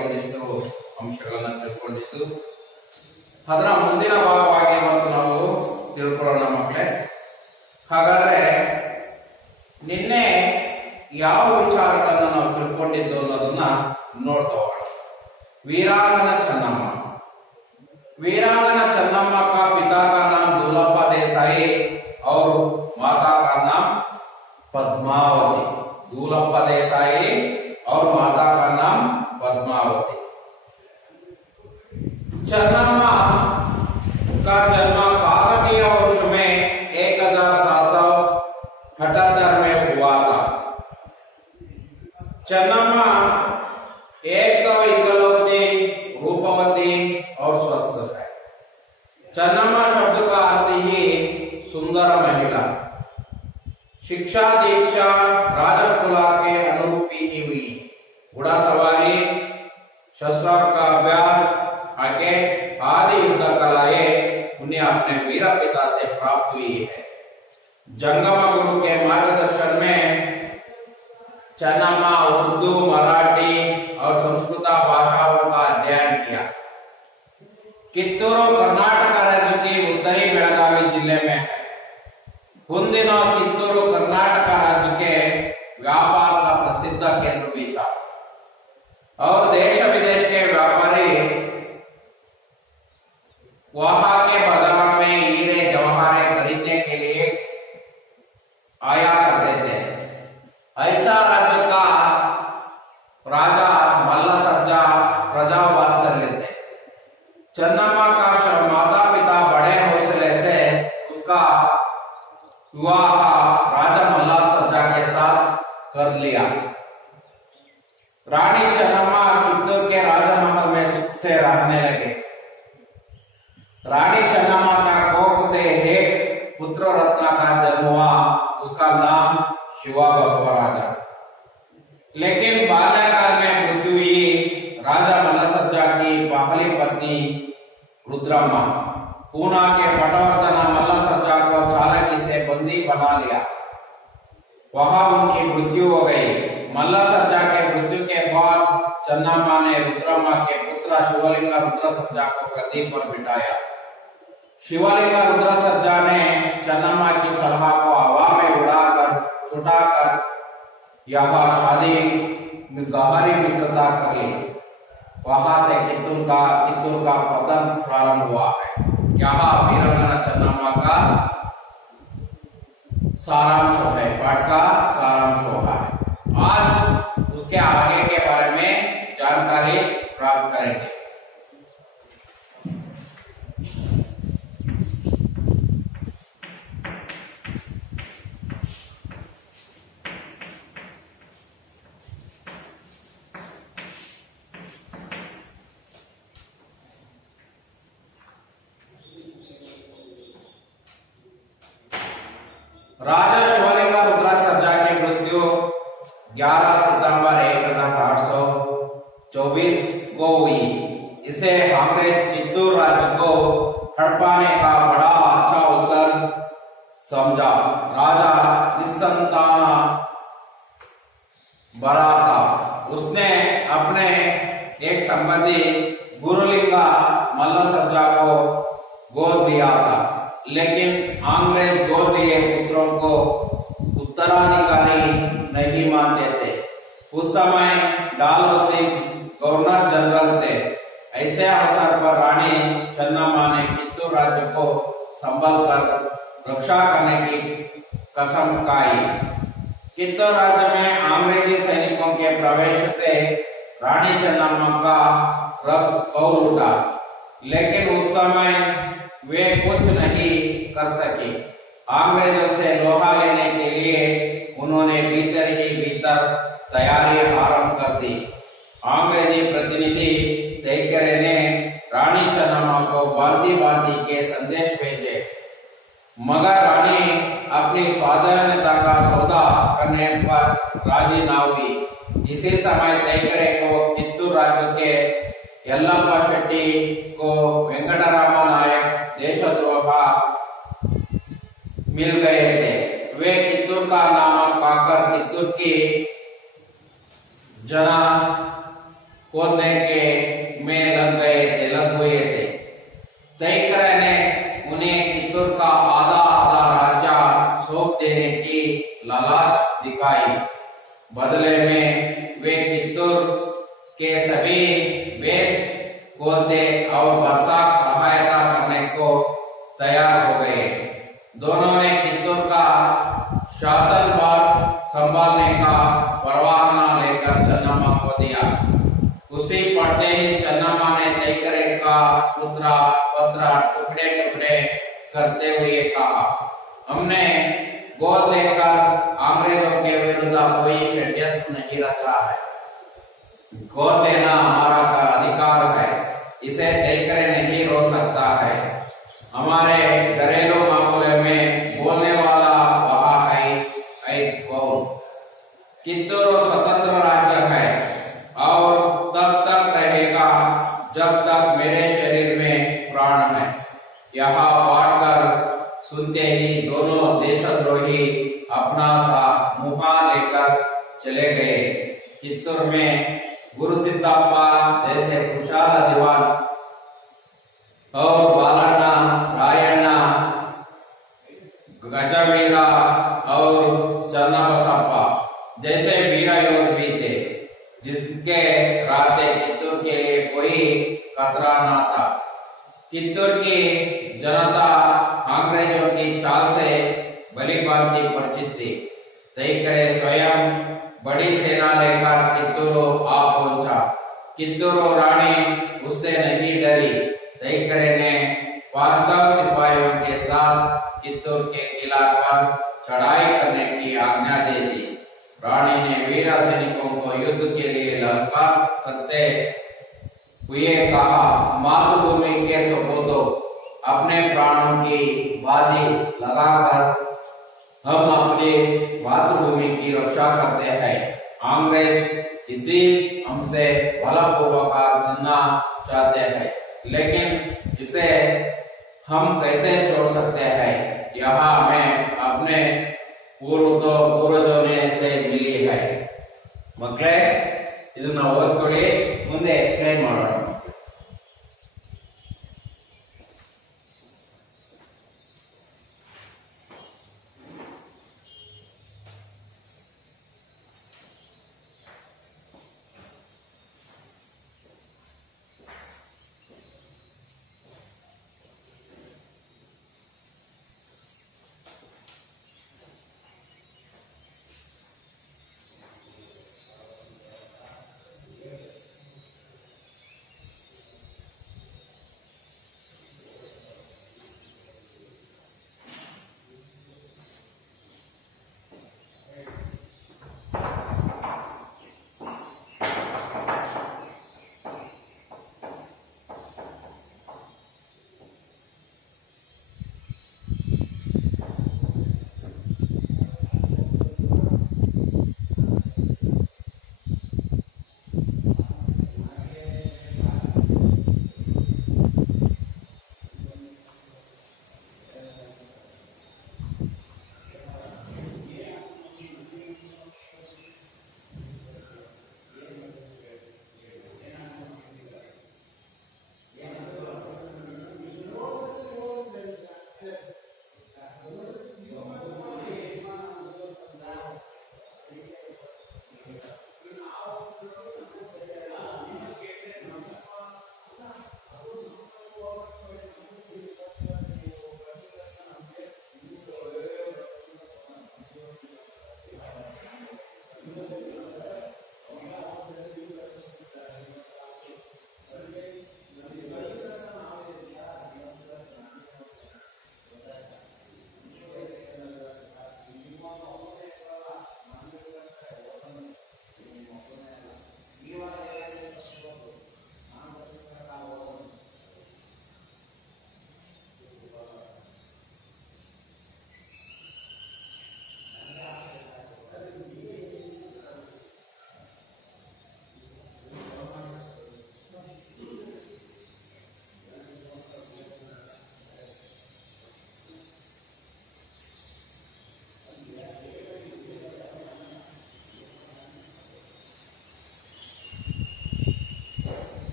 ಒಂದಿಷ್ಟು ಅಂಶಗಳನ್ನು ತಿಳ್ಕೊಂಡಿದ್ದು ಅದರ ಮುಂದಿನ ಭಾಗವಾಗಿ ಇವತ್ತು ನಾವು ತಿಳ್ಕೊಳ್ಳೋಣ ಮಕ್ಕಳೇ. ಹಾಗಾದ್ರೆ ನಿನ್ನೆ ಯಾವ ವಿಚಾರಗಳನ್ನು ನಾವು ತಿಳ್ಕೊಂಡಿದ್ದು ಅನ್ನೋದನ್ನ ನೋಡ್ತಾ ಹೋಗೋಣ. वीरांगना चन्नम्मा। वीरांगना चन्नम्मा का पिता का नाम दूलप्पा देसाई और माता का नाम पद्मावती। दूलप्पा देसाई और माता का नाम पद्मावती। चन्नम्मा का जन्म काकतीय वर्ष में 1778 में हुआ था। चन्नम्मा एक तो इकलौती, रूपवती और स्वस्थ है। चन्नम्मा शब्द का अर्थ ही सुंदर महिला। शिक्षा दीक्षा राजकुला के अनुरूपी ही हुई। घोड़ा सवारी, शस्त्र का अभ्यास आगे आदि युद्ध कलाएं उन्हें अपने वीर पिता से प्राप्त हुई है। जंगम गुरु के मार्गदर्शन में चन्नम्मा उर्दू, मराठी और संस्कृत भाषाओं का अध्ययन किया। कित्तूरू कर्नाटक राज्य के उत्तरी बेळगावी जिले में है। उन दिनों कित्तूरू कर्नाटक राज्य के व्यापार का प्रसिद्ध केंद्र भी था और देश विदेश के व्यापारी वहां के बाजार में हीरे जवाहरें खरीदने के लिए आया करते थे। ऐसा राज्य का राजा मल्ला सर्जा प्रजा वात्सल्य थे। चन्नम्मा का माता पिता बड़े हौसले से उसका विवाह राजा मल्ला सर्जा के साथ कर लिया। रानी चन्नम्मा कित्तूर के राजमहल में सुख से रहने लगे। रानी चन्नम्मा का कोख से एक पुत्र रत्न का जन्म हुआ। उसका नाम शिवा बसवराजा। लेकिन बाल्यकाल में मृत्यु हुई। राजा मल्ला सर्जा की पहली पत्नी रुद्रम्मा पूना के पटवर्धन मल्ला सर्जा को चालाकी से बंदी बना लिया। वहां उनकी मृत्यु हो गई। मल्ला सर्जा के मृत्यु के बाद चन्नम्मा ने रुद्रम्मा के पुत्र शिवलिंग रुद्र सर्जा को गद्दी पर बिठाया। शिवलिंग रुद्र सर्जा ने चन्नम्मा की सलाह को हवा में उड़ाकर छुटाकर यह शादी में गहरी मित्रता कर ली। वहां से कित्तूर का पतन प्रारंभ हुआ है। यहाँ वीरांगना चन्नम्मा का सारांश है, पाठ का सारांश होगा। आज उसके आगे के बारे में जानकारी प्राप्त करेंगे। राजा शिवलिंग रुद्र सर्जा की मृत्यु 11 सितंबर 1824 को हुई। इसे अंग्रेज कित्तूर राज्य को हड़पाने का बड़ा अच्छा अवसर समझा। राजा निसंतान बड़ा था। उसने अपने एक संबंधी गुरुलिंगा मल्ला सर्जा को गोद लिया था, लेकिन अंग्रेज गोद लिए पुत्रों को उत्तराधिकारी नहीं मानते थे। उस समय डालहौसी गवर्नर जनरल थे। ऐसे अवसर पर रानी चन्नम्मा ने कित्तूर राज्य को संभल कर रक्षा करने की कसम खाई। कित्तूर राज्य में अंग्रेजी सैनिकों के प्रवेश से रानी चन्नम्मा का रक्त खौल उठा, लेकिन उस समय वे कुछ नहीं कर सके। अंग्रेजों से लोहा लेने के लिए उन्होंने भीतर ही भीतर तैयारी आरंभ कर दी। अंग्रेजी प्रतिनिधि तैकरे ने रानी चन्नम्मा को भांति भांति के संदेश भेजे, मगर रानी अपनी स्वाधीनता का सौदा करने पर राजी न हुई। इसी समय तैकरे को कित्तूर राज्य के यल्लप्पा शेट्टी को वेंकटराम नायक देशद्रोह मिल गए थे। वे कित्तूर का नाम पाकर कित्तूर की जना खोदने के में लग हुए थे। तैकरे ने उन्हें कित्तूर का आधा आधा राज्य सौंप देने की लालच दिखाई। बदले में वे कित्तूर के सभी वेद खोलते और बरसात सहायता करने को तैयार हो गए। दोनों ने कित्तूर का शासनभार संभालने का परवाना लेकर चन्नम्मा को दिया। उसी पढ़ते ही चन्नम्मा ने तैकरे का पत्र टुकड़े टुकड़े करते हुए कहा, हमने गोद लेकर अंग्रेजों के विरुद्ध कोई षड्यंत्र नहीं रचा है। गोद लेना हमारा का अधिकार है, इसे तैकरे नहीं रोक सकता है। हमारे घरेलू मामले में बोलने वाला वह है कौन? कित्तूर स्वतंत्र राज्य है और तब तक रहेगा जब तक मेरे शरीर में प्राण है। यह फाड़ कर सुनते ही दोनों देशद्रोही अपना सा मुहा लेकर चले गए। कित्तूर में गुरु सिद्धप्पा जैसे कुशाल दीवान और बालಣ್ಣ रायಣ್ಣ गजवीरा और चन्नबसप्पा जैसे वीरा योग भी थे, जिसके रास्ते कित्तूर के लिए कोई खतरा न था। कित्तूर की जनता अंग्रेजों की चाल से भली भांति परिचित थी। तैकरे स्वयं बड़ी सेना लेकर कित्तूर आ पहुंचा। कित्तूर रानी उससे नहीं डरी। तैकरे ने 500 सिपाहियों के साथ कित्तूर के किला पर चढ़ाई करने की आज्ञा दे दी। रानी ने वीर सैनिकों को युद्ध के लिए ललकार करते हुए कहा, मातृभूमि के सपूतों, अपने प्राणों की बाजी लगाकर हम अपनी मातृभूमि की रक्षा करते हैं। अंग्रेज इसी हमसे बलपूर्वक जीतना चाहते हैं, लेकिन इसे हम कैसे छोड़ सकते हैं? यह हमें अपने पूर्वजों ने से मिली है। मಕ್ಕಳೇ, ಇದನ್ನ ಓದ್ಕೊಳ್ಳಿ, ಮುಂದೆ ಎಕ್ಸ್ಪ್ಲೈನ್ ಮಾಡೋಣ.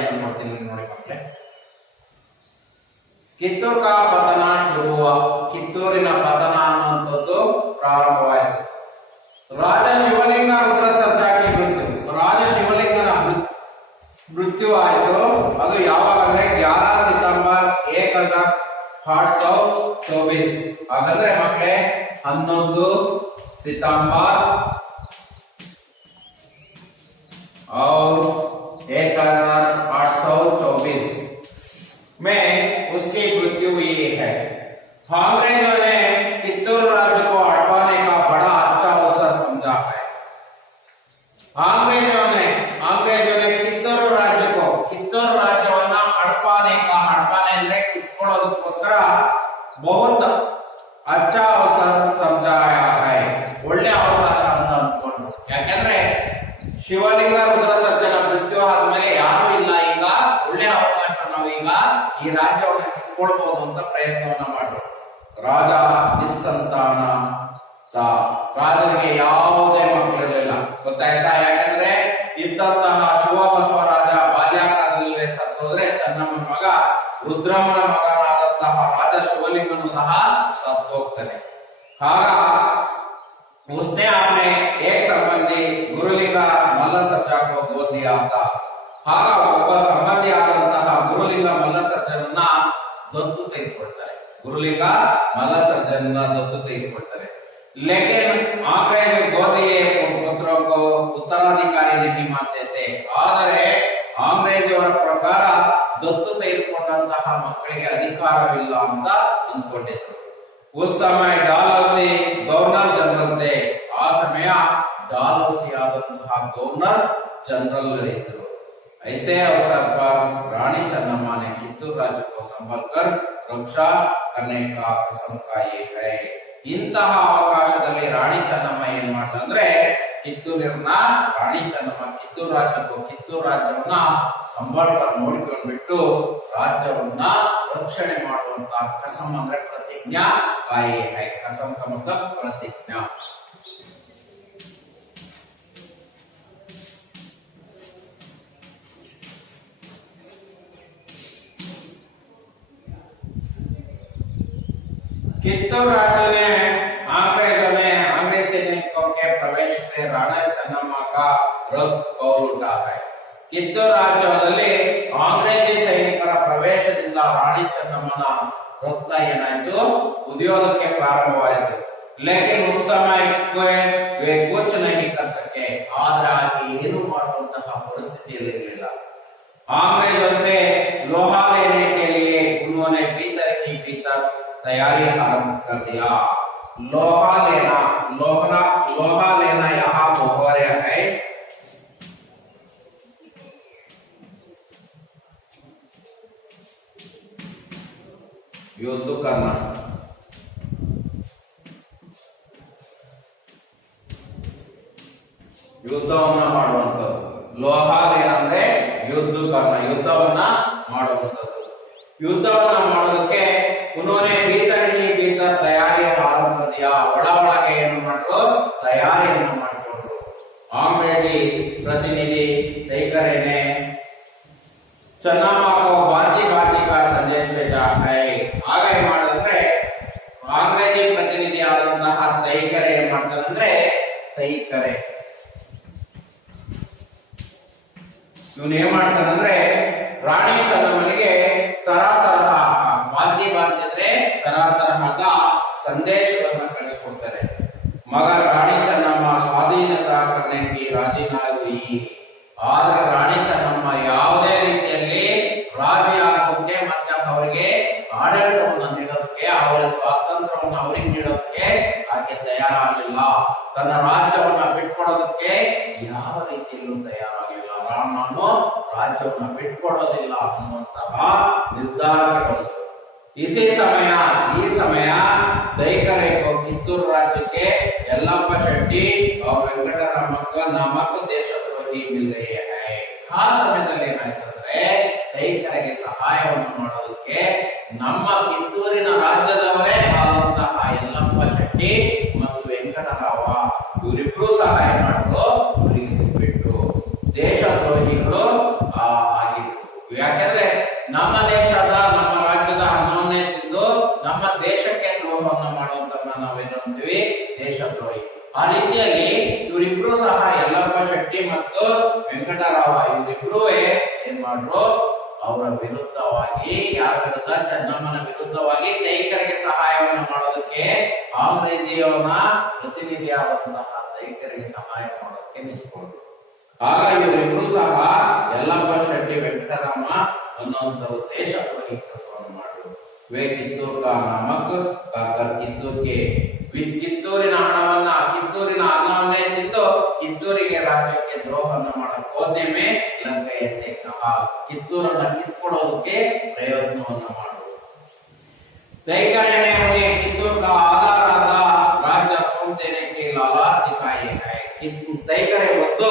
ಏನು ನೋಡ್ತೀನಿ ನೋಡಿ ಮಕ್ಕಳೇ. ಕಿತ್ತೂರು ಕಾ ಪತನ ಶುರುವ, ಕಿತ್ತೂರಿನ ಪತನ ಅನ್ನುವಂಥದ್ದು ಪ್ರಾರಂಭವಾಯಿತು. ರಾಜ ಶಿವಲಿಂಗ ರುದ್ರ ಸರ್ಜಾಕ್ಕೆ ಮೃತ್ಯು, ರಾಜ ಶಿವಲಿಂಗನ ಮೃತ್ಯು ಆಯಿತು. ಅದು ಯಾವಾಗ ಅಂದ್ರೆ 11 ಸಿತಂಬರ್ 1824. ಹಾಗಾದ್ರೆ ಮಕ್ಕಳೇ 11 सितंबर और 1824 में उसकी मृत्यु हुई है। अंग्रेजों ने कित्तूर राज्य को हड़पाने का बड़ा अच्छा अवसर समझा है। अंग्रेजों ने कित्तूर राज्यवನ್ನ हड़पाने ಅಂದ್ರೆ ಕಿತ್ಕೊಳ್ಳೋದಕ್ಕೋಸ್ಕರ बहुत अच्छा अवसर समझाया है, ಒಳ್ಳೆ ಅವಕಾಶ ಅಂತ ಅಂದ್ಕೊಂಡು. ಯಾಕಂದ್ರೆ ಶಿವಲಿಂಗ ರುದ್ರ ಸರ್ಜನ ಮೃತ್ಯು ಆದ್ಮೇಲೆ ಯಾರು ಇಲ್ಲ, ಈಗ ಒಳ್ಳೆ ಅವಕಾಶ, ನಾವು ಈಗ ಈ ರಾಜ್ಯವನ್ನು ಕಿತ್ಕೊಳ್ಬಹುದು ಅಂತ ಪ್ರಯತ್ನವನ್ನ ಮಾಡಿದ್ರು. ರಾಜ ನಿಸ್ಸಂತಾನ, ರಾಜನಿಗೆ ಯಾವುದೇ ಮಕ್ಕಳಿರಲಿಲ್ಲ, ಗೊತ್ತಾಯ್ತಾ? ಯಾಕಂದ್ರೆ ಇದ್ದಂತಹ ಶಿವ ಬಸವರಾಜ ಬಾಲ್ಯಕಾಲದಲ್ಲೇ ಸತ್ತೋದ್ರೆ ಚೆನ್ನಮ್ಮನ ಮಗ ರುದ್ರಮ್ಮನ ಮಗನಾದಂತಹ ರಾಜ ಶಿವಲಿಂಗನು ಸಹ ಸತ್ತೋಗ್ತಾನೆ. ಆಗ उसने अपने एक संबंधी गुरुलिंग मल्ल सर्जा को गोद लिया था. ಆಗ ಒಬ್ಬ ಸಂಬಂಧಿ ಆದಂತಹ ಗುರುಲಿಂಗ ಮಲ್ಲ ಸರ್ಜನನ್ನ ದತ್ತು ತೆಗೆದುಕೊಳ್ತಾರೆ. ಗುರುಲಿಂಗ ಮಲ್ಲ ಸರ್ಜನನ್ನ ದತ್ತು ತೆಗೆದುಕೊಳ್ತಾರೆ. लेकिन अंग्रेज गोद दिए पुत्रों को उत्तराधिकारी नहीं मानते थे. ಆದರೆ ಅಂಗ್ರೇಜರ ಪ್ರಕಾರ ದತ್ತು ತೆಗೆದುಕೊಂಡಂತಹ ಮಕ್ಕಳಿಗೆ ಅಧಿಕಾರವಿಲ್ಲ ಅಂತ ಅಂದ್ಕೊಂಡಿದ್ರು. उस समय डालहौसी गवर्नर जनरल थे. आ समय डालहौसी आदंತಹ गवर्नर जनरल इद्ದರು. ऐसे अवसर पर रानी चन्नम्मा ने कित्तूर राज्य को संभाल कर रक्षा करने का कसम खाई है. ಇಂತಹ ಅವಕಾಶದಲ್ಲಿ ರಾಣಿ ಚೆನ್ನಮ್ಮ ಏನ್ ಮಾಡ್ತಂದ್ರೆ ಕಿತ್ತೂರಿನ ರಾಣಿ ಚೆನ್ನಮ್ಮ ಕಿತ್ತೂರು ರಾಜ್ಯವನ್ನ ಸಂಬಾಳ್ಕರ್ ನೋಡಿಕೊಂಡ್ಬಿಟ್ಟು ರಾಜ್ಯವನ್ನ ರಕ್ಷಣೆ ಮಾಡುವಂತ ಕಸಮ್ ಅಂದ್ರೆ ಪ್ರತಿಜ್ಞಾ ಕಾಯಿ ಹೈ. ಕಸಮ್ का मतलब प्रतिज्ञा. कित्तूर राज्य में अंग्रेज सैनिकों के प्रवेश से राणा चन्नम्मा का रथ कौल उठा है. ಕಿತ್ತೂರು ರಾಜ್ಯದಲ್ಲಿ ಅಂಗ್ರೇಜಿ ಸೈನಿಕರ ಪ್ರವೇಶದಿಂದ ರಾಣಿ ಚೆನ್ನಮ್ಮನ ರಥ ಏನಾಯ್ತು, ಉದ್ಯೋಗಕ್ಕೆ ಪ್ರಾರಂಭವಾಯಿತು. ಲೇಕಿನ್ ಉಸ್ ಸಮಯ वे कुछ नहीं कर सके. ಆದ್ರೆ ಆಕೆ ಏನು ಮಾಡುವಂತಹ ಪರಿಸ್ಥಿತಿಯಲ್ಲಿ ಇರಲಿಲ್ಲ. अंग्रेजों से लोहा लेने के लिए उन्होंने भीतर ही भीतर तैयारी आरंभ कर दिया. लोहा लेना यहाँ मुहावरा है. युद्ध करना, ಯುದ್ಧವನ್ನ ಮಾಡುವಂಥದ್ದು. ಲೋಹ ಏನಂದ್ರೆ ಯುದ್ಧ ಕರ್ಣ, ಯುದ್ಧವನ್ನ ಮಾಡುವಂಥದ್ದು. ಯುದ್ಧವನ್ನ ಮಾಡೋದಕ್ಕೆ ಉನ್ಹೋನೆ ಭೀತರ ತಯಾರಿ ಆರಂಭ ದಿಯಾ. ಒಳಗೆ ಏನು ಮಾಡಿದ್ರು, ತಯಾರಿಯನ್ನು ಮಾಡಿಕೊಂಡ್ರು. अंग्रेजी प्रतिनिधि तैकरे ने चन्नम्मा को भांति का संदेश भेजा है. ಹಾಗೆ ಮಾಡಿದ್ರೆ ಅಂಗ್ರೇಜಿ ಪ್ರತಿನಿಧಿ ಆದಂತಹ ತೈಕರೆ ಏನ್ ಮಾಡ್ತಾರೆ ಅಂದ್ರೆ ತೈಕರೆ ಇವನು ಏನ್ ಮಾಡ್ತಾನಂದ್ರೆ ರಾಣಿ ಚೆನ್ನಮ್ಮನಿಗೆ ತರತರಹ ಭಾಂತಿ ಅಂದ್ರೆ ತರತರಹದ ಸಂದೇಶವನ್ನು ಕಳಿಸ್ಕೊಡ್ತಾರೆ. मगर रानी चन्नम्मा स्वाधीनता करने की राजी ना हुई. ಆದರೆ ರಾಣಿ ಚೆನ್ನಮ್ಮ ಯಾವುದೇ ರೀತಿಯಲ್ಲಿ ರಾಜಿ ಆಗೋಕೆ ಮತ್ತೆ ಅವರಿಗೆ ಆಡಳಿತವನ್ನು ನೀಡೋದಕ್ಕೆ, ಅವರ ಸ್ವಾತಂತ್ರ್ಯವನ್ನು ಅವರಿಗೆ ನೀಡೋದಕ್ಕೆ ಆಕೆ ತಯಾರಾಗಲಿಲ್ಲ. ತನ್ನ ರಾಜ್ಯವನ್ನ ಬಿಟ್ಕೊಡೋದಕ್ಕೆ ಯಾವ ರೀತಿಯಲ್ಲೂ ತಯಾರಾಗಲಿಲ್ಲ. ನಾನು ರಾಜ್ಯವನ್ನ ಬಿಟ್ಕೊಡೋದಿಲ್ಲ ಅನ್ನುವಂತಹ ನಿರ್ಧಾರಕ್ಕೆ ಬಂತು. इसी समय दईकरे को कित्तूर राज्य के यल्लप्पा शेट्टी और वेंकटरमण नामक देशद्रोही मिल गए हैं. ಆ ಸಮಯದಲ್ಲಿ ಏನಾಯ್ತಂದ್ರೆ ದೈಕರಿಗೆ ಸಹಾಯವನ್ನು ಮಾಡೋದಕ್ಕೆ ನಮ್ಮ ಕಿತ್ತೂರಿನ ರಾಜ್ಯದವರೇ ಆದಂತಹ ಯಲ್ಲಪ್ಪ ಶೆಟ್ಟಿ ಮತ್ತು ವೆಂಕಟರಾವ ಇವರಿಬ್ರು ಸಹಾಯ ಮಾಡಿದ್ರು. ಅವರಿಗೆ ಸಿಕ್ಬಿಟ್ಟು ದೇಶದ್ರೋಹಿಗಳು ಆಗಿದ್ರು. ಯಾಕೆಂದ್ರೆ ನಮ್ಮ ದೇಶದ ನಮ್ಮ ರಾಜ್ಯದ ಹಣವನ್ನೇ ತಿಂದು ನಮ್ಮ ದೇಶಕ್ಕೆ ದ್ರೋಹವನ್ನು ಮಾಡುವಂತನ್ನ ನಾವೇನು ಅಂತೀವಿ ದೇಶದ್ರೋಹಿ. ಆ ರೀತಿಯಲ್ಲಿ ಇವರಿಬ್ರು ಸಹ ಯಲ್ಲಪ್ಪ ಶೆಟ್ಟಿ ಮತ್ತು ವೆಂಕಟರಾವ ಇವರಿಬ್ರು ಏನ್ ಮಾಡ್ರು, ಅವರ ವಿರುದ್ಧವಾಗಿ, ಯಾರ ವಿರುದ್ಧ, ಚೆನ್ನಮ್ಮನ ವಿರುದ್ಧವಾಗಿ ತೈಕರಿಗೆ ಸಹಾಯವನ್ನು ಮಾಡೋದಕ್ಕೆ, ಅಂಗ್ರೇಜಿಯವರ ಪ್ರತಿನಿಧಿಯಾದಂತಹ ತೈಕರಿಗೆ ಸಹಾಯ ಮಾಡೋದಕ್ಕೆ ನಿಂತ್ಕೊಂಡ್ರು. ಆಗ ಇವರಿಬ್ರು ಸಹ ಯಲ್ಲಪ್ಪ ಶೆಟ್ಟಿ ವೆಂಕಟರಾಮ ಅನ್ನುವಂಥವ್ರು ದೇಶದ್ರೋಹಿ ಕೆಲಸವನ್ನು ಮಾಡಿದ್ರು. वे कित्तूर का नमक खाकर कित्तूर के ಕಿತ್ತೂರಿನ ಹಣವನ್ನ, ಕಿತ್ತೂರಿನ ಅನ್ನವನ್ನೇ ತಿಂದು ಕಿತ್ತೂರಿಗೆ ರಾಜ್ಯಕ್ಕೆ ದ್ರೋಹವನ್ನು ಮಾಡಕ್ಕೆ ಹೋದೇಮೆ ಲಂಕೆಯಂತೆ ಕಿತ್ತೂರನ್ನ ಕಿತ್ಕೊಡೋದಕ್ಕೆ ಪ್ರಯತ್ನವನ್ನ ಮಾಡುವುದು. ತೈಕರನೇ उन्हें कित्तूर का आधा आधा राज्य सौंप देने के लालच दिखाए है. ತೈಕರೆ ಒಂದು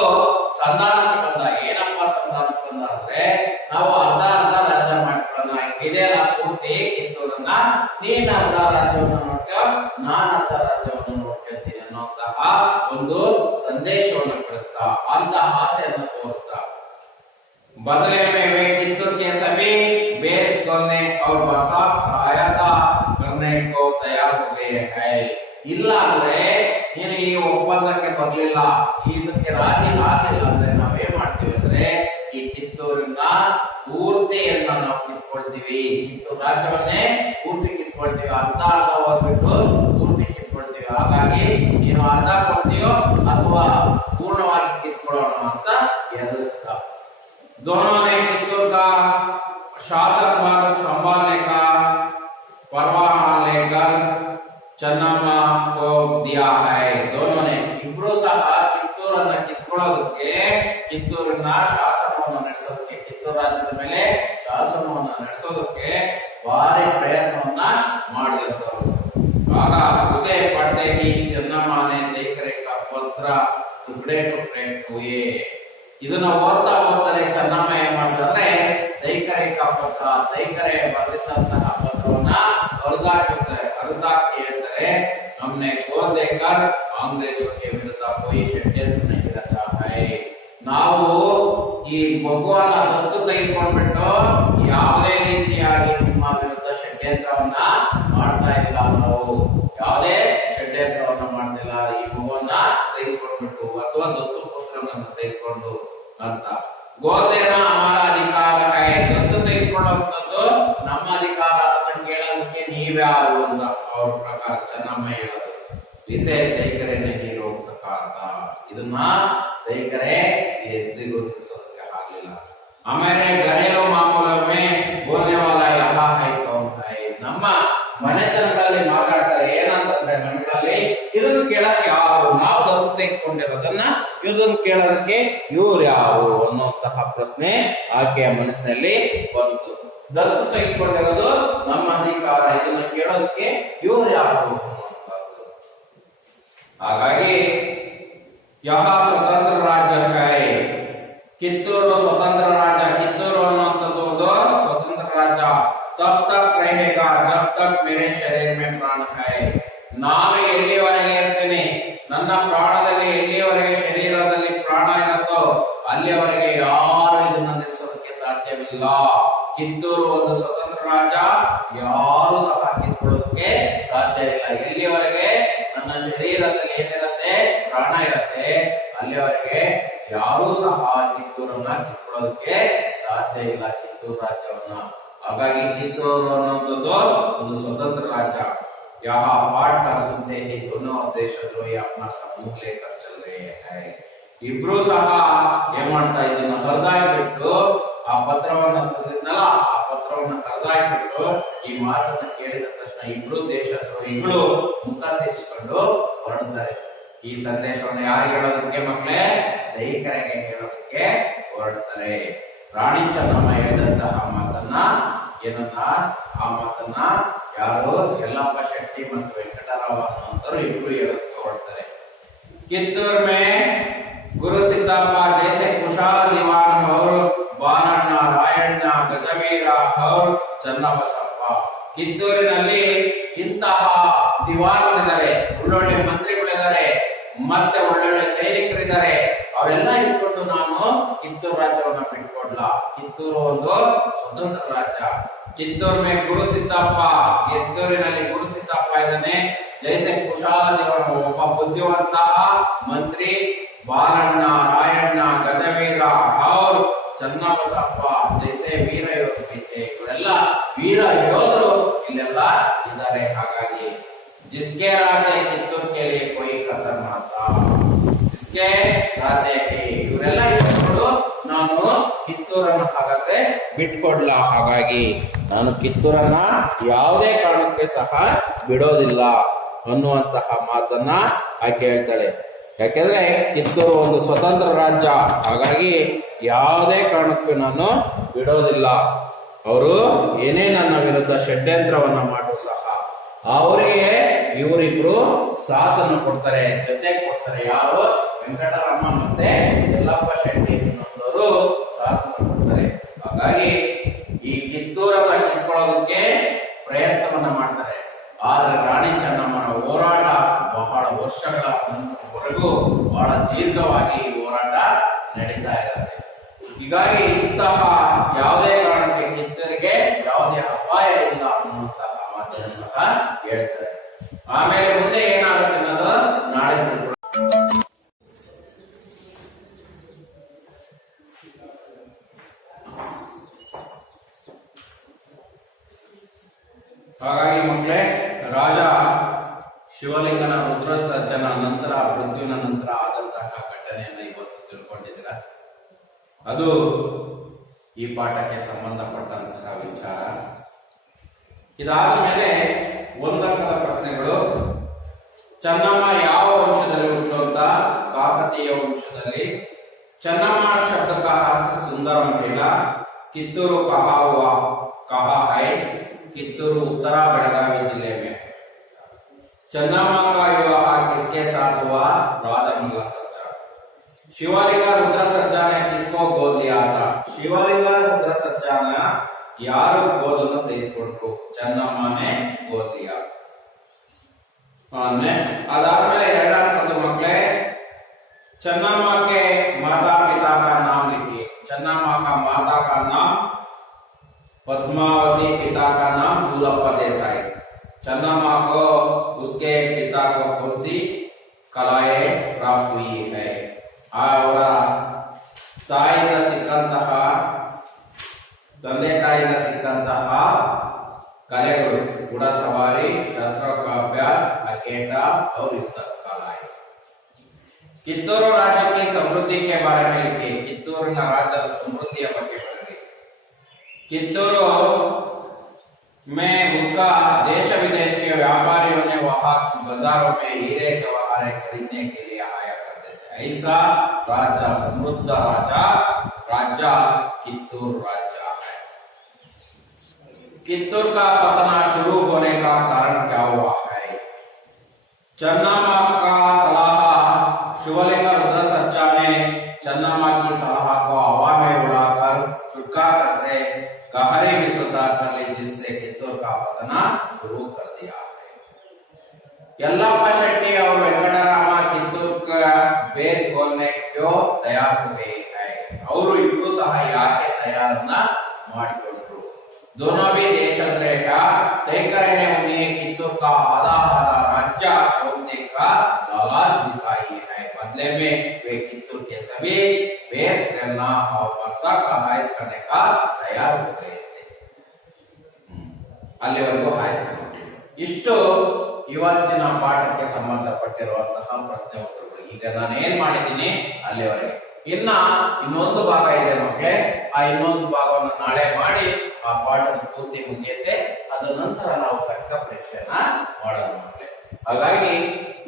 ಸಂಧಾನಕ್ಕೆ ಬಂದ. ಏನಪ್ಪ ಸಂಧಾನಕ್ಕೆ ಬಂದ ಅಂದ್ರೆ, ನಾವು ಅರ್ಧ ಅರ್ಧ ರಾಜ್ಯ ಮಾಡ್ಕೊಳ್ಳೋಣ, ಇದೇ ಪೂರ್ತಿ ಕಿತ್ತೂರನ್ನ ನೀನ್ ಅರ್ಧ ರಾಜ್ಯವನ್ನು ನೋಡ್ಕೊ, ನಾನ್ ಅರ್ಧ ರಾಜ್ಯವನ್ನು ನೋಡ್ಕೊಳ್ತೀನಿ ಅನ್ನುವಂತಹ ಒಂದು ಸಂದೇಶವನ್ನು ಕಳಿಸ್ತಾ, ಅಂತ ಆಸೆಯನ್ನು ತೋರಿಸ್ತಾ. बदले में वे कित्तूर के सभी बेर करने और बसा सहायता करने को तैयार हो गए हैं. ಇಲ್ಲ ಅಂದ್ರೆ ನೀನು ಈ ಒಪ್ಪಂದಕ್ಕೆ ಬರ್ಲಿಲ್ಲ, ಇದಕ್ಕೆ ರಾಜಿ ಆಗ್ಲಿಲ್ಲ ಅಂದ್ರೆ ನಾವೇನ್ ಮಾಡ್ತೀವಿ ಅಂದ್ರೆ, ಈ ಕಿತ್ತೂರಿನ ಪೂರ್ತಿಯನ್ನ ನಾವು ಕಿತ್ಕೊಳ್ತೀವಿ, ಕಿತ್ತೂರು ರಾಜ್ಯವನ್ನೇ ಪೂರ್ತಿ ಕಿತ್ಕೊಳ್ತೀವಿ, ಅರ್ಧ ಅರ್ಧ ಹೋಗ್ಬಿಟ್ಟು ಪೂರ್ತಿ ಕಿತ್ಕೊಳ್ತೀವಿ. ಹಾಗಾಗಿ ನೀನು ಅರ್ಧ ಕೊಡ್ತೀಯೋ ಅಥವಾ ಪೂರ್ಣವಾಗಿ ಕಿತ್ಕೊಳ್ಳೋಣ ಅಂತ ಎದುರಿಸ್ತ. दोनों ने कित्तूर का शासन भाग संभालने का परवाना लेकर ಚೆನ್ನಮ್ಮ को दिया है. दोनों ने ಇಬ್ರು ಸಹ ಕಿತ್ತೂರನ್ನ ಕಿತ್ಕೊಳ್ಳೋದಕ್ಕೆ, ಕಿತ್ತೂರಿನ ಶಾಸನವನ್ನು ನಡೆಸೋದಕ್ಕೆ, ಕಿತ್ತೂರು ರಾಜ್ಯದ ಮೇಲೆ ಶಾಸನವನ್ನು ನಡೆಸೋದಕ್ಕೆ ಭಾರಿ ಪ್ರಯತ್ನವನ್ನ ಮಾಡಿದಂತವ್ರು. ಆಗ उसे पढ़ते ही ಚೆನ್ನಮ್ಮ ने तैकरे का पत्र टुकड़े टुकड़े हुए. ಇದನ್ನ ಓದ್ತಾನೆ ಚೆನ್ನಮ್ಮ ಏನ್ ಮಾಡ್ತಾರೆ, ತೈಕರೆ ಪತ್ರ, ತೈಕರೆ ಬರೆದಿದ್ದಂತಹ ಪತ್ರವನ್ನ ಹರಿದಾಕಿ ಹೇಳ್ತಾರೆ, ನಮ್ನೆ ಗೋದ್ ದೇಕರ್ ಅಂಗ್ರೇಜರ ವಿರುದ್ಧ ಕೋಯಿ ಷಡ್ಯಂತ್ರ नहीं रचा है. ನಾವು ಈ ಭಗವಾನ ದತ್ತು ತೆಗೆದುಕೊಂಡ್ಬಿಟ್ಟು ಯಾವುದೇ ರೀತಿಯಾಗಿ ನಿಮ್ಮ ವಿರುದ್ಧ ಷಡ್ಯಂತ್ರವನ್ನ ಮಾಡ್ತಾ ಇಲ್ಲ, ನಾವು ಯಾವುದೇ ಷಡ್ಯಂತ್ರವನ್ನ ಮಾಡ್ತಿಲ್ಲ, ಈ ಭಗವನ್ನ ತೆಗೆದುಕೊಂಡ್ಬಿಟ್ಟು ಅಥವಾ ದತ್ತು ಪುತ್ರನನ್ನ ತೆಗೆದುಕೊಂಡು ಅಂತ. ಗೋದೇನ ಅಮರ ಅಧಿಕಾರ, ದತ್ತು ತೆಗೆದುಕೊಳ್ಳುವಂಥದ್ದು ನಮ್ಮ ಅಧಿಕಾರ, ಅದನ್ನ ಕೇಳೋದಕ್ಕೆ ನೀವ್ಯಾರು ಅಂತ ಅವ್ರ ಪ್ರಕಾರ ಚೆನ್ನಮ್ಮ ಹೇಳೋದು. ಇಸೆ ತೈಕರೆ नहीं रोक सका था. ಇದನ್ನ ತೈಕರೆ ಎದುರು ನಿಲ್ಲಿಸೋದಕ್ಕೆ ಆಗಲಿಲ್ಲ. ಆಮೇಲೆ घरेलू मामलों में बोलने वाला यहाँ है कौन है. ನಮ್ಮ ಮನೆತನಗಳಲ್ಲಿ ಮಾತಾಡ್ತಾರೆ ಏನಂತಂದ್ರೆ, ಮನೆಗಳಲ್ಲಿ ಇದನ್ನು ಕೇಳಕ್ಕೆ ಯಾರು, ನಾವು ದತ್ತು ತೆಗೆದುಕೊಂಡಿರೋದನ್ನ ಇದನ್ನು ಕೇಳೋದಕ್ಕೆ ಇವ್ರು ಯಾರು ಅನ್ನುವಂತಹ ಪ್ರಶ್ನೆ ಆಕೆಯ ಮನಸ್ಸಿನಲ್ಲಿ ಬಂತು. ದತ್ತು ತೆಗೆದುಕೊಂಡಿರೋದು ನಮ್ಮ ಅಧಿಕಾರ, ಇದನ್ನು ಕೇಳೋದಕ್ಕೆ ಇವ್ರು ಯಾರು ಅನ್ನುವಂಥದ್ದು. ಹಾಗಾಗಿ ಯಹ ಸ್ವತಂತ್ರ ರಾಜ್ಯ है. ಕಿತ್ತೂರು ಸ್ವತಂತ್ರ ರಾಜ್ಯ, ಕಿತ್ತೂರು ಅನ್ನುವಂಥದ್ದು ಒಂದು ಸ್ವತಂತ್ರ ರಾಜ್ಯ. तब तक रहेगा जब तक मेरे शरीर में प्राण है. ನಾನು ಎಲ್ಲಿವರೆಗೆ ಇರ್ತೀನಿ, ನನ್ನ ಪ್ರಾಣದಲ್ಲಿ ಎಲ್ಲಿವರೆಗೆ ಶರೀರದಲ್ಲಿ ಪ್ರಾಣ ಇರುತ್ತೋ ಅಲ್ಲಿಯವರೆಗೆ ಯಾರು ಇದನ್ನ ನಿಲ್ಲಿಸೋದಕ್ಕೆ ಸಾಧ್ಯವಿಲ್ಲ. ಕಿತ್ತೂರು ಒಂದು ಸ್ವತಂತ್ರ ರಾಜ್ಯ, ಯಾರು ಸಹ ಕಿತ್ಕೊಳ್ಳೋದಕ್ಕೆ ಸಾಧ್ಯ ಇಲ್ಲ. ಎಲ್ಲಿವರೆಗೆ ನನ್ನ ಶರೀರದಲ್ಲಿ ಏನಿರುತ್ತೆ, ಪ್ರಾಣ ಇರುತ್ತೆ, ಅಲ್ಲಿವರೆಗೆ ಯಾರೂ ಸಹ ಕಿತ್ತೂರನ್ನ ಕಿತ್ಕೊಳ್ಳೋದಕ್ಕೆ ಸಾಧ್ಯ ಇಲ್ಲ, ಕಿತ್ತೂರು ರಾಜ್ಯವನ್ನ. ಹಾಗಾಗಿ ಕಿತ್ತೂರು ಅನ್ನುವಂಥದ್ದು ಒಂದು ಸ್ವತಂತ್ರ ರಾಜ್ಯ. ಯಹ ಪಾಠ कर सुनते ही दोनों देशद्रोही अपना समूह लेकर चल रहे हैं. ಇಬ್ರು ಸಹ ಏನ್ ಮಾಡ್ತಾ, ಇದನ್ನ ಹರಿದಾಕ್ಬಿಟ್ಟು, ಆ ಪತ್ರವನ್ನ ತಂದಿದ್ನಲ್ಲ ಆ ಪತ್ರವನ್ನ ಹರಿದಾಕ್ಬಿಟ್ಟು ಈ ಮಾತನ್ನ ಕೇಳಿದ ತಕ್ಷಣ ಇಬ್ರು ದೇಶದ್ರೋಹಿಗಳು ಮುಖ ತೆಗೆಸಿಕೊಂಡು ಹೊರಡ್ತಾರೆ. ಈ ಸಂದೇಶವನ್ನು ಯಾರಿಗೆ ಹೇಳೋದಕ್ಕೆ ಮಕ್ಕಳೇ, ತೈಕರಿಗೆ ಹೇಳೋದಕ್ಕೆ ಹೊರಡ್ತಾರೆ. ರಾಣಿ ಚೆನ್ನಮ್ಮ ಹೇಳಿದಂತಹ ಮಾತನ್ನ ಏನನ್ನ, ಆ ಮಾತನ್ನ ಯಾರು, ಯಲ್ಲಪ್ಪ ಶೆಟ್ಟಿ ಮತ್ತು ವೆಂಕಟರಾವ ಅನ್ನುವಂಥವ್ರು ಇಬ್ರು ಹೇಳೋದಕ್ಕೆ ಹೊರಡ್ತಾರೆ. ಕಿತ್ತೂರ್ ಮೇ ಗುರು ಸಿದ್ದಪ್ಪ ಜೈಸೆ ಕುಶಾಲ ದಿವಾನ್ और ಬಾನಣ್ಣ, ರಾಯಣ್ಣ, ಗಜವೀರ और ಚನ್ನಬಸಪ್ಪ. ಕಿತ್ತೂರಿನಲ್ಲಿ ಇಂತಹ ದಿವಾನರಿದ್ದಾರೆ, ಒಳ್ಳೊಳ್ಳೆ ಮಂತ್ರಿಗಳಿದ್ದಾರೆ, ಮತ್ತೆ ಒಳ್ಳೊಳ್ಳೆ ಸೈನಿಕರಿದ್ದಾರೆ, ಅವರೆಲ್ಲ ಇಟ್ಕೊಂಡು ನಾನು ಕಿತ್ತೂರು ರಾಜ್ಯವನ್ನ ಬಿಟ್ಕೊಡ್ಲ. ಕಿತ್ತೂರು ಒಂದು ಸ್ವತಂತ್ರ ರಾಜ್ಯ. ಕಿತ್ತೂರು ಮೇಲೆ ಗುರು ಸಿದ್ದಪ್ಪ, ಕಿತ್ತೂರಿನಲ್ಲಿ ಗುರು ಸಿದ್ದಪ್ಪ ಇದ್ದಾನೆ. ಜೈಸೆ ಕುಶಾಲದೇವರ ಒಬ್ಬ ಬುದ್ಧಿವಂತ ಮಂತ್ರಿ, ಬಾಲಣ್ಣ, ರಾಯಣ್ಣ, ಗಜವೀರ और ಚನ್ನಬಸಪ್ಪ ಜೈಸೆ ವೀರ ಯೋಧರು ಇವರೆಲ್ಲ ವೀರ ಯೋಧರು ಇಲ್ಲೆಲ್ಲ ಇದ್ದಾರೆ. ಹಾಗಾಗಿ जिसके राते ಕಿತ್ತೂರು के लिए कोई खतर ना था, जिसके राते ಇವರೆಲ್ಲ ಇಟ್ಕೊಂಡು ನಾನು ಕಿತ್ತೂರನ್ನ ಹಾಗಾದ್ರೆ ಬಿಟ್ಕೊಡ್ಲ. ಹಾಗಾಗಿ ನಾನು ಕಿತ್ತೂರನ್ನ ಯಾವುದೇ ಕಾರಣಕ್ಕೆ ಸಹ ಬಿಡೋದಿಲ್ಲ ಅನ್ನುವಂತಹ ಮಾತನ್ನ ಆಕೆ ಹೇಳ್ತಾಳೆ. ಯಾಕೆಂದ್ರೆ ಕಿತ್ತೂರು ಒಂದು ಸ್ವತಂತ್ರ ರಾಜ್ಯ, ಹಾಗಾಗಿ ಯಾವುದೇ ಕಾರಣಕ್ಕೂ ನಾನು ಬಿಡೋದಿಲ್ಲ. ಅವರು ಏನೇ ನನ್ನ ವಿರುದ್ಧ ಷಡ್ಯಂತ್ರವನ್ನ ಮಾಡು ಸಹ ಅವರಿಗೆ ಇವರಿಬ್ರು ಸಾಥನ್ನು ಕೊಡ್ತಾರೆ, ಜೊತೆ ಕೊಡ್ತಾರೆ. ಯಾರು? ವೆಂಕಟರಾಮ ಮತ್ತೆ ಯಲ್ಲಪ್ಪ ಶೆಟ್ಟಿ ಅನ್ನೋರು ಸಾಥನ್ನು ಕೊಡ್ತಾರೆ. ಹಾಗಾಗಿ ಈ ಕಿತ್ತೂರನ್ನ ಕಿತ್ಕೊಳ್ಳೋದಕ್ಕೆ ಪ್ರಯತ್ನವನ್ನ ಮಾಡ್ತಾರೆ. ಆದ್ರೆ ರಾಣಿ ಚೆನ್ನಮ್ಮನ ಹೋರಾಟ ಬಹಳ ವರ್ಷಗಳವರೆಗೂ ಬಹಳ ದೀರ್ಘವಾಗಿ ಹೋರಾಟ ನಡೀತಾ ಇರುತ್ತೆ. ಹೀಗಾಗಿ ಇಂತಹ ಯಾವುದೇ ಕಾರಣಕ್ಕೆ ಕಿತ್ತೂರಿಗೆ ಯಾವುದೇ ಅಪಾಯ ಇಲ್ಲ ಅನ್ನುವಂತಹ ಮಾತನ್ನು ಸಹ ಹೇಳ್ತಾರೆ. ಆಮೇಲೆ ಮುಂದೆ ಏನಾಗುತ್ತೆ ಅನ್ನೋದು ನಾಳೆ ತಿಳ್ಕೊಳ್ಳೋಣ. ಹಾಗಾಗಿ ಮಕ್ಕಳೇ, ರಾಜ ಶಿವಲಿಂಗನ ರುದ್ರಸರ್ಜನ ನಂತರ ಮೃತ್ಯುವಿನ ನಂತರ ಆದಂತಹ ಘಟನೆಯನ್ನು ಇವತ್ತು ತಿಳ್ಕೊಂಡಿದ್ದೀರ. ಅದು ಈ ಪಾಠಕ್ಕೆ ಸಂಬಂಧಪಟ್ಟಂತಹ ವಿಚಾರ. ಇದಾದ ಮೇಲೆ ಒಂದಂಕದ ಪ್ರಶ್ನೆಗಳು. ಚೆನ್ನಮ್ಮ ಯಾವ ವಂಶದಲ್ಲಿ ಹುಟ್ಟು ಅಂತ? ಕಾಕತೀಯ ವಂಶದಲ್ಲಿ. ಚೆನ್ನಮ್ಮ ಶಬ್ದ का अर्थ सुंदर महिला. कित्तूर कहा हुआ कहा है? कित्तूर उत्तरा बेळगावी जिले में. ಚೆನ್ನಮ್ಮ का विवाह किसके साथ हुआ? राजा मल्ल सर्जा. शिवलिंग रुद्र सर्जा ने किसको गोद लिया था? शिवलिंग रुद्र सर्जा ने ಯಾರು ಗೋದನ್ನು ತೆಗೆದುಕೊಂಡ್ರು? ಚೆನ್ನಮ್ಮನೇ ಗೋದ್ लिया. नेक्स्ट अदादमेले ಎರಡನೇ ಮಕ್ಕಳೇ, ಚೆನ್ನಮ್ಮ के माता पिता का नाम लिखिए. ಚೆನ್ನಮ್ಮ का माता का नाम पद्मावती, पिता का नाम दूलप्पा देसाई. ಚೆನ್ನಮ್ಮ को उसके पिता को कौन सी कलाएं प्राप्त हुई है? ಅವರ ತಾಯಿಯಿಂದ ಸಿಕ್ಕಂತಹ ತಂದೆ ತಾಯಿಯಿಂದ ಸಿಕ್ಕಂತಹ ಕಲೆಗಳು घोड़ा सवारी, शस्त्रों का अभ्यास, अकेटा और युद्ध कला है. कित्तूर राज्य की समृद्धि के बारे में लिखिए. कित्तूर राज्य समृद्धिಯ ಬಗ್ಗೆ ಬರೆಯಿರಿ. कित्तूर में उसका देश विदेश के व्यापारियों ने वहां बाजारों में हीरे जवाहरें खरीदने के लिए आया करते थे. ऐसा राज्य, समृद्ध राज्य कित्तूर राज्य है. कित्तूर का पतन शुरू होने का कारण क्या हुआ है? ಚೆನ್ನಮ್ಮ का सलाह शिवलिंग रुद्र सर्जा ने ಚೆನ್ನಮ್ಮ की सलाह को हवा में उड़ाकर चुटका कर से गहरी मित्रता कर ली, जिससे कित्तूर का पतन शुरू कर दिया है. यल्लप्प शेट्टी और वेंकटराम कित्तूर का भेद खोलने क्यों तैयार हो गए हैं? ಅವರು ಇಬ್ಬರು ಸಹ ಯಾಕೆ ತಯಾರನ್ನ ಮಾಡಿಕೊಂಡ್ರು? दोनों भी देशद्रोह तय ने उन्हें कित्तूर का आधा राज्य सौंपने का लालच दिखाई है. बदले में वे कित्तूर के सभी भेद करना और बरसात सहायता करने का तैयार हो गए थे. ಅಲ್ಲಿವರೆಗೂ ಆಯ್ತು. ಇಷ್ಟು ಇವತ್ತಿನ ಪಾಠಕ್ಕೆ ಸಂಬಂಧಪಟ್ಟಿರುವಂತಹ ಪ್ರಶ್ನೆ ಉತ್ತರಗಳು. ಈಗ ನಾನು ಏನ್ ಮಾಡಿದ್ದೀನಿ ಅಲ್ಲಿವರೆಗೆ. ಇನ್ನೊಂದು ಭಾಗ ಇದೆ ಮಕ್ಕಳೇ. ಆ ಇನ್ನೊಂದು ಭಾಗವನ್ನು ನಾಳೆ ಮಾಡಿ ಆ ಪಾಠದ ಪೂರ್ತಿ ಮುಗಿಯುತ್ತೆ. ಅದ ನಂತರ ನಾವು ತರ್ಕ ಪರೀಕ್ಷೆಯನ್ನ ಮಾಡೋಣ ಮಕ್ಕಳೇ. ಹಾಗಾಗಿ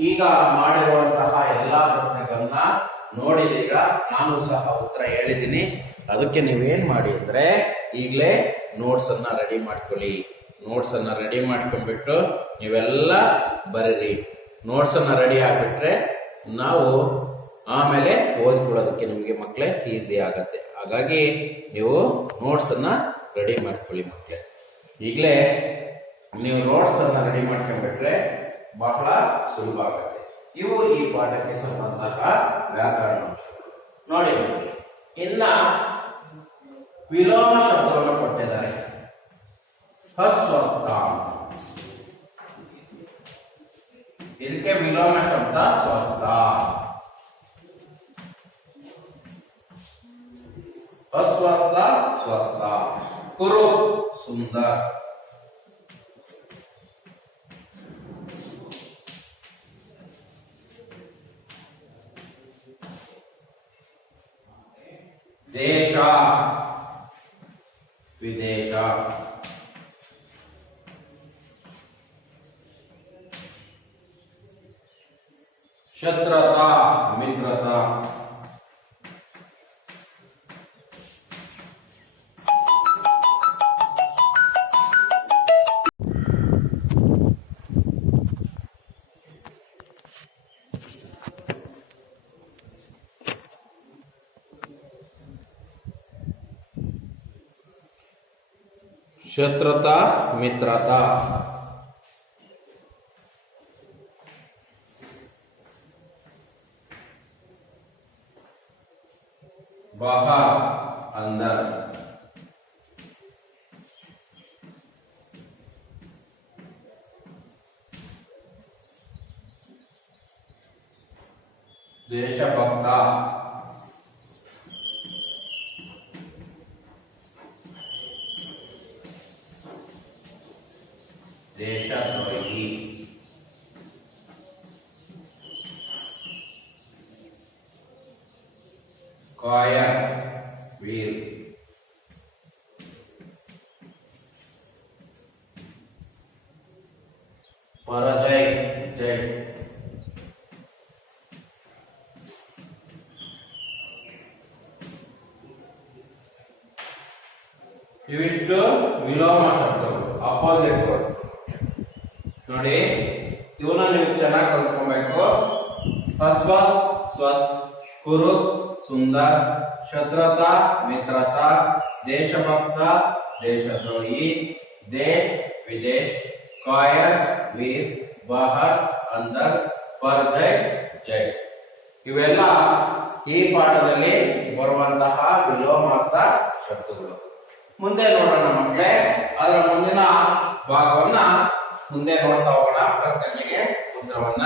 ಈಗ ಮಾಡಿರುವಂತಹ ಎಲ್ಲಾ ಪ್ರಶ್ನೆಗಳನ್ನ ನೋಡಿದೀಗ, ನಾನು ಸಹ ಉತ್ತರ ಹೇಳಿದ್ದೀನಿ. ಅದಕ್ಕೆ ನೀವೇನ್ ಮಾಡಿ ಅಂದ್ರೆ ಈಗಲೇ ನೋಟ್ಸ್ ಅನ್ನ ರೆಡಿ ಮಾಡ್ಕೊಳ್ಳಿ. ನೋಟ್ಸ್ ಅನ್ನ ರೆಡಿ ಮಾಡ್ಕೊಂಡ್ಬಿಟ್ಟು ನೀವೆಲ್ಲ ಬರೀರಿ. ನೋಟ್ಸ್ ಅನ್ನ ರೆಡಿ ಆಗ್ಬಿಟ್ರೆ ನಾವು ಆಮೇಲೆ ಓದ್ಕೊಳ್ಳೋದಕ್ಕೆ ನಿಮಗೆ ಮಕ್ಕಳೇ ಈಸಿ ಆಗತ್ತೆ. ಹಾಗಾಗಿ ನೀವು ನೋಟ್ಸ್ ಅನ್ನ ರೆಡಿ ಮಾಡ್ಕೊಳ್ಳಿ ಮಕ್ಕಳೇ. ಈಗಲೇ ನೀವು ನೋಟ್ಸ್ ಅನ್ನ ರೆಡಿ ಮಾಡ್ಕೊಂಡ್ಬಿಟ್ರೆ ಬಹಳ ಸುಲಭ ಆಗುತ್ತೆ. ಇವು ಈ ಪಾಠಕ್ಕೆ ಸಂಬಂಧ ವ್ಯಾಕರಣ ಅಂಶಗಳು. ನೋಡಿ, ಇನ್ನ ವಿಲೋಮ ಶಬ್ದವನ್ನು ಕೊಟ್ಟಿದ್ದಾರೆ. ಅಸ್ವಸ್ಥ, ಇದಕ್ಕೆ ವಿಲೋಮ ಶಬ್ದ ಸ್ವಸ್ಥ. ಅಸ್ವಸ್ಥ ಸ್ವಸ್ಥ. ಕುರು ಸುಂದರ್. ದೇಶ ವಿದೇಶ. ಶತ್ರುತಾ ಮಿತ್ರತಾ. ಶತ್ರುತಾ ಮಿತ್ರತಾ. बाहर अंदर. देशभक्त. देशद्रोही. कायर वीर. पराजय जय. ಇವಿಷ್ಟು ವಿಲೋಮ ಶಬ್ದಗಳು, ಅಪೋಸಿಟ್ ವರ್ಡ್. ನೋಡಿ, ಇವನ್ನ ನೀವು ಚೆನ್ನಾಗಿ ಕಲ್ತ್ಕೊಬೇಕು. ಅಸ್ವಸ್ಥ ಸ್ವಸ್ಥ, ಕುರು सुंदर, शत्रुता मित्रता, देशभक्त देशद्रोही, देश विदेश, कायर वीर, बाहर अंदर, परजय जय. ಇವೆಲ್ಲ ಈ ಪಾಠದಲ್ಲಿ ಬರುವಂತಹ ವಿಲೋಮಾರ್ಥ ಶಬ್ದಗಳು. ಮುಂದೆ ನೋಡೋಣ ಮಕ್ಕಳೇ. ಅದರ ಮುಂದಿನ ಭಾಗವನ್ನ ಮುಂದೆ ನೋಡ್ತಾ ಹೋಗೋಣ. ಪ್ರಶ್ನೆಗಳಿಗೆ ಉತ್ತರವನ್ನ.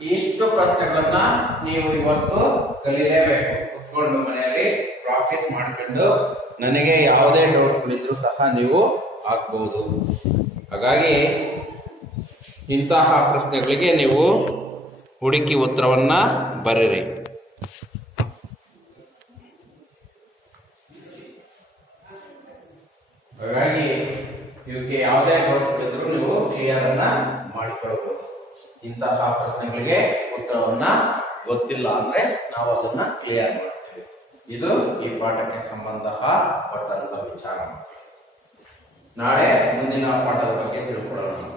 ಇಷ್ಟು ಪ್ರಶ್ನೆಗಳನ್ನ ನೀವು ಇವತ್ತು ಕಲಿಯಲೇಬೇಕು. ಕುತ್ಕೊಂಡು ಮನೆಯಲ್ಲಿ ಪ್ರಾಕ್ಟೀಸ್ ಮಾಡ್ಕೊಂಡು ನನಗೆ ಯಾವುದೇ ಡೌಟ್ಗಳಿದ್ರು ಸಹ ನೀವು ಹಾಕ್ಬಹುದು. ಹಾಗಾಗಿ ಇಂತಹ ಪ್ರಶ್ನೆಗಳಿಗೆ ನೀವು ಹುಡುಕಿ ಉತ್ತರವನ್ನ ಬರೆಯಿರಿ. ಹಾಗಾಗಿ ಇವಕ್ಕೆ ಯಾವುದೇ ಡೌಟ್ಗಳಿದ್ರು ನೀವು ಕ್ಲಿಯರ್ ಅನ್ನ ಮಾಡಿಕೊಳ್ಬಹುದು. ಇಂತಹ ಪ್ರಶ್ನೆಗಳಿಗೆ ಉತ್ತರವನ್ನ ಗೊತ್ತಿಲ್ಲ ಅಂದ್ರೆ ನಾವು ಅದನ್ನ ಕ್ಲಿಯರ್ ಮಾಡ್ತೇವೆ. ಇದು ಈ ಪಾಠಕ್ಕೆ ಸಂಬಂಧಪಟ್ಟಂತ ವಿಚಾರ. ನಾಳೆ ಮುಂದಿನ ಪಾಠದ ಬಗ್ಗೆ ತಿಳ್ಕೊಳ್ಳೋಣ.